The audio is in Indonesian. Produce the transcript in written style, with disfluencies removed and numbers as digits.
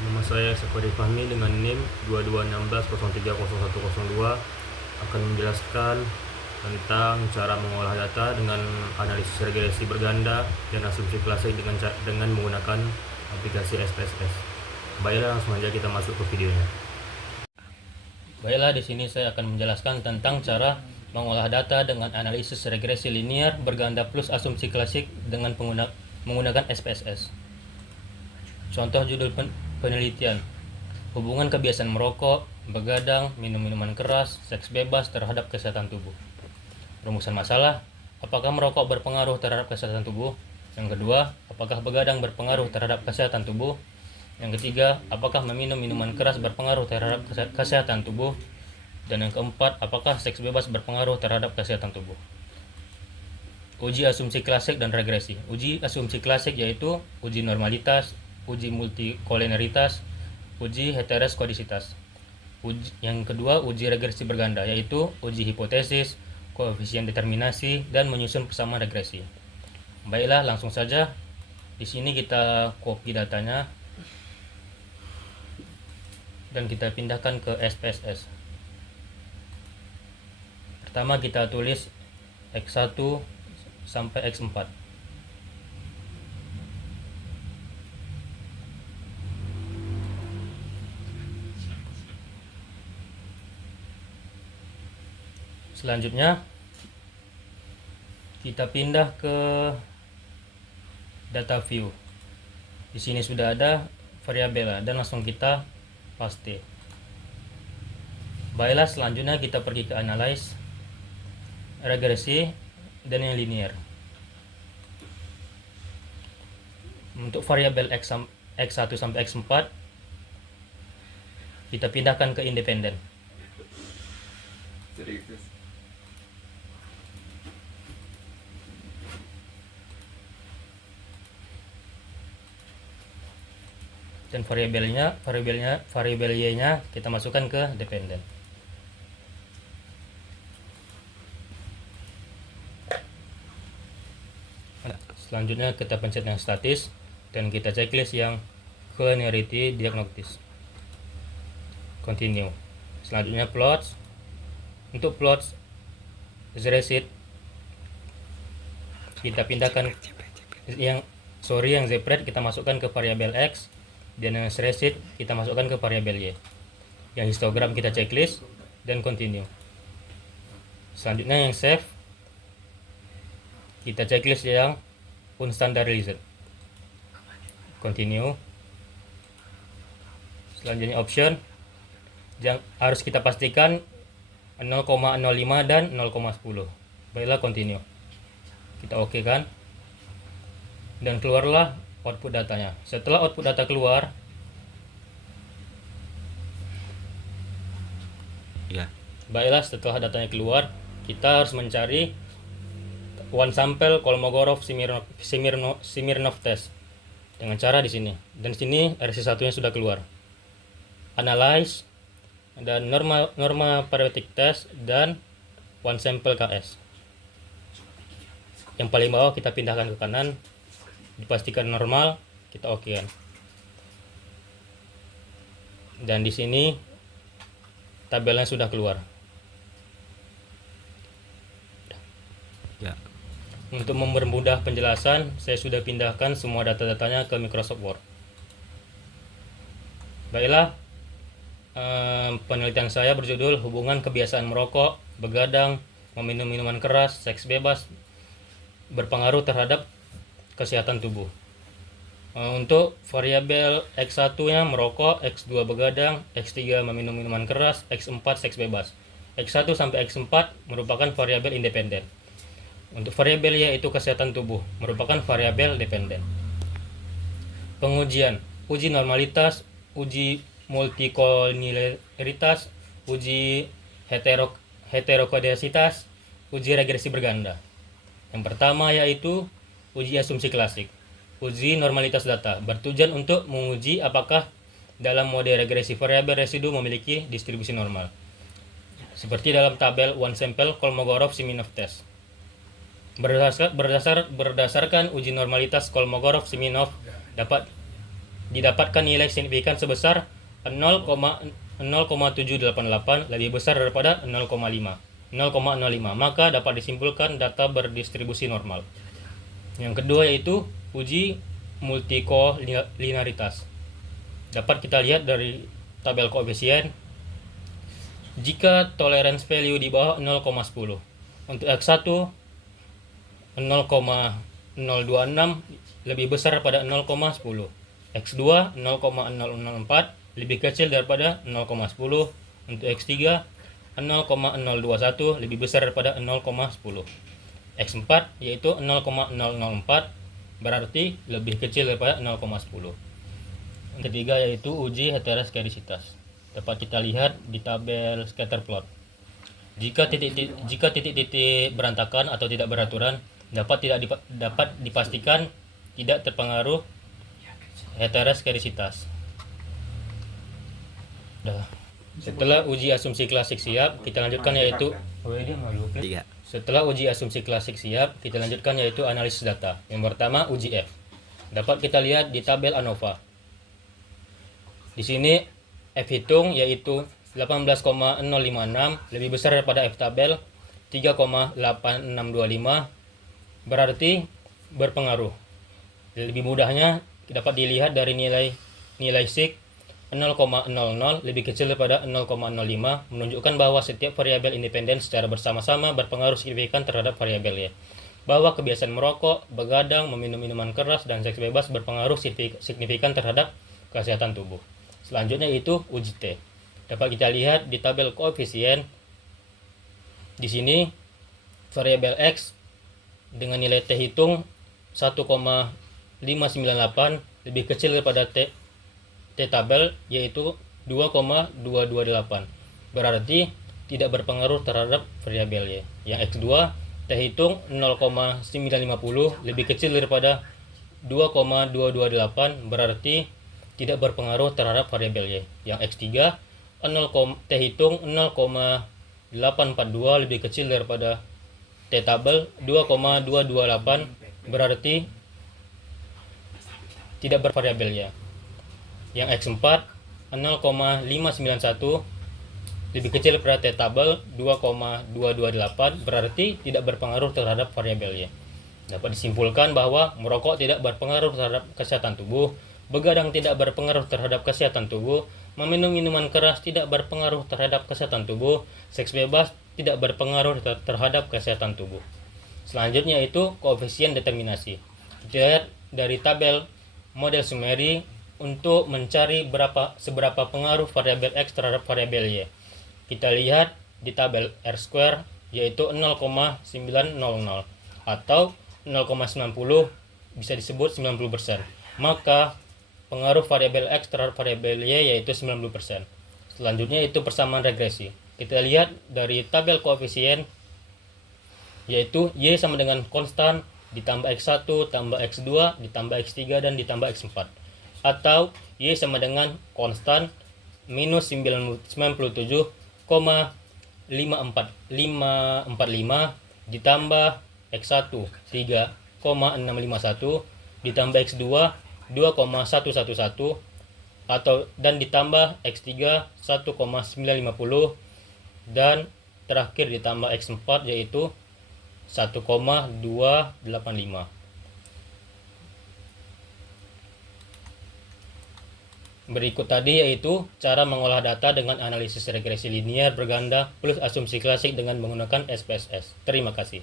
Nama saya Safari Fahmi dengan NIM 2216030102 akan menjelaskan tentang cara mengolah data dengan analisis regresi berganda dan asumsi klasik dengan menggunakan aplikasi SPSS. Baiklah, langsung saja kita masuk ke videonya. Baiklah, di sini saya akan menjelaskan tentang cara mengolah data dengan analisis regresi linear berganda plus asumsi klasik dengan menggunakan SPSS. Contoh judul penelitian: hubungan kebiasaan merokok, begadang, minum minuman keras, seks bebas terhadap kesehatan tubuh. Rumusan masalah: apakah merokok berpengaruh terhadap kesehatan tubuh? Yang kedua, apakah begadang berpengaruh terhadap kesehatan tubuh? Yang ketiga, apakah meminum minuman keras berpengaruh terhadap kesehatan tubuh? Dan yang keempat, apakah seks bebas berpengaruh terhadap kesehatan tubuh? Uji asumsi klasik dan regresi. Uji asumsi klasik yaitu uji normalitas, uji multikoliniaritas, uji heteroskodisitas. Yang kedua, uji regresi berganda yaitu uji hipotesis, koefisien determinasi, dan menyusun persamaan regresi. Baiklah, langsung saja. Di sini kita copy datanya dan kita pindahkan ke SPSS. Pertama kita tulis X1 sampai X4. Selanjutnya kita pindah ke data view. Di sini sudah ada variabel dan langsung kita paste. Baiklah, selanjutnya kita pergi ke analyze, regresi, dan yang linear. Untuk variabel X1 sampai X4 kita pindahkan ke independen. Dan variabel y-nya kita masukkan ke dependen. Selanjutnya kita pencet yang statis dan kita checklist yang collinearity diagnostics. Continue. Selanjutnya plots. Untuk plots z-sheet kita pindahkan yang z-pred kita masukkan ke variabel x, dan yang z-sheet kita masukkan ke variabel y. Yang histogram kita checklist dan continue. Selanjutnya yang save kita checklist yang unstandarized. Continue. Selanjutnya option yang harus kita pastikan 0,05 dan 0,10. Baiklah, continue. Kita oke kan? Dan keluarlah output datanya. Setelah output data keluar, baiklah, setelah datanya keluar, kita harus mencari one sample Kolmogorov-Smirnov test dengan cara di sini. Dan di sini RC1-nya sudah keluar. Analyze dan norma periodic test dan one sample KS. Yang paling bawah kita pindahkan ke kanan, dipastikan normal, kita okean. Dan di sini tabelnya sudah keluar. Untuk mempermudah penjelasan, saya sudah pindahkan semua data-datanya ke Microsoft Word. Baiklah, penelitian saya berjudul hubungan kebiasaan merokok, begadang, meminum minuman keras, seks bebas berpengaruh terhadap kesehatan tubuh. Untuk variabel X1 nya merokok, X2 begadang, X3 meminum minuman keras, X4 seks bebas. X1 sampai X4 merupakan variabel independen. Untuk variabel Y yaitu kesehatan tubuh merupakan variabel dependen. Pengujian: uji normalitas, uji multikoliniaritas, uji heterokodisitas, uji regresi berganda. Yang pertama yaitu uji asumsi klasik. Uji normalitas data bertujuan untuk menguji apakah dalam mode regresi variabel residu memiliki distribusi normal, seperti dalam tabel one sample Kolmogorov-Smirnov test. Berdasarkan uji normalitas Kolmogorov-Smirnov didapatkan nilai signifikan sebesar 0,0788 lebih besar daripada 0,05, maka dapat disimpulkan data berdistribusi normal. Yang kedua yaitu uji multikolinearitas. Dapat kita lihat dari tabel koefisien, jika tolerance value di bawah 0,10, untuk X1 0,026 lebih besar daripada 0,10, X2 0,004 lebih kecil daripada 0,10, untuk X3 0,021 lebih besar daripada 0,10, X4 yaitu 0,004 berarti lebih kecil daripada 0,10. Yang ketiga yaitu uji heteroskedasitas. Dapat kita lihat di tabel scatter plot. Jika titik-titik berantakan atau tidak beraturan, dapat dipastikan tidak terpengaruh heteroskedasitas. Setelah uji asumsi klasik siap, kita lanjutkan yaitu Setelah uji asumsi klasik siap, kita lanjutkan yaitu analisis data. Yang pertama uji F. Dapat kita lihat di tabel ANOVA. Di sini F hitung yaitu 18,056 lebih besar daripada F tabel 3,8625, berarti berpengaruh. Lebih mudahnya dapat dilihat dari nilai sig 0,00 lebih kecil daripada 0,05 menunjukkan bahwa setiap variabel independen secara bersama-sama berpengaruh signifikan terhadap variabel Y. Bahwa kebiasaan merokok, begadang, meminum minuman keras, dan seks bebas berpengaruh signifikan terhadap kesehatan tubuh. Selanjutnya itu uji T. Dapat kita lihat di tabel koefisien. Di sini variabel X dengan nilai T hitung 1,598 lebih kecil daripada T tabel yaitu 2,228, berarti tidak berpengaruh terhadap variabel Y. Yang X2 T hitung 0,950 lebih kecil daripada 2,228, berarti tidak berpengaruh terhadap variabel Y. Yang X3 T hitung 0,842 lebih kecil daripada T tabel 2,228, berarti tidak bervariabel Y. Yang X4 0,591 lebih kecil daripada T tabel 2,228, berarti tidak berpengaruh terhadap variabel Y. Dapat disimpulkan bahwa merokok tidak berpengaruh terhadap kesehatan tubuh, begadang tidak berpengaruh terhadap kesehatan tubuh, meminum minuman keras tidak berpengaruh terhadap kesehatan tubuh, seks bebas tidak berpengaruh terhadap kesehatan tubuh. Selanjutnya itu koefisien determinasi. Kita lihat dari tabel model summary untuk mencari seberapa pengaruh variabel X terhadap variabel Y. Kita lihat di tabel R² yaitu 0,900 atau 0,90 bisa disebut 90%. Maka pengaruh variabel X terhadap variabel Y yaitu 90%. Selanjutnya itu persamaan regresi. Kita lihat dari tabel koefisien yaitu Y sama dengan konstan ditambah X1 tambah X2 ditambah X3 dan ditambah X4, atau Y sama dengan konstan minus 97,545 ditambah X1 3,651 ditambah X2 2,111 dan ditambah X3 1,950 dan terakhir ditambah X4 yaitu 1,285. Berikut tadi yaitu cara mengolah data dengan analisis regresi linier berganda plus asumsi klasik dengan menggunakan SPSS. Terima kasih.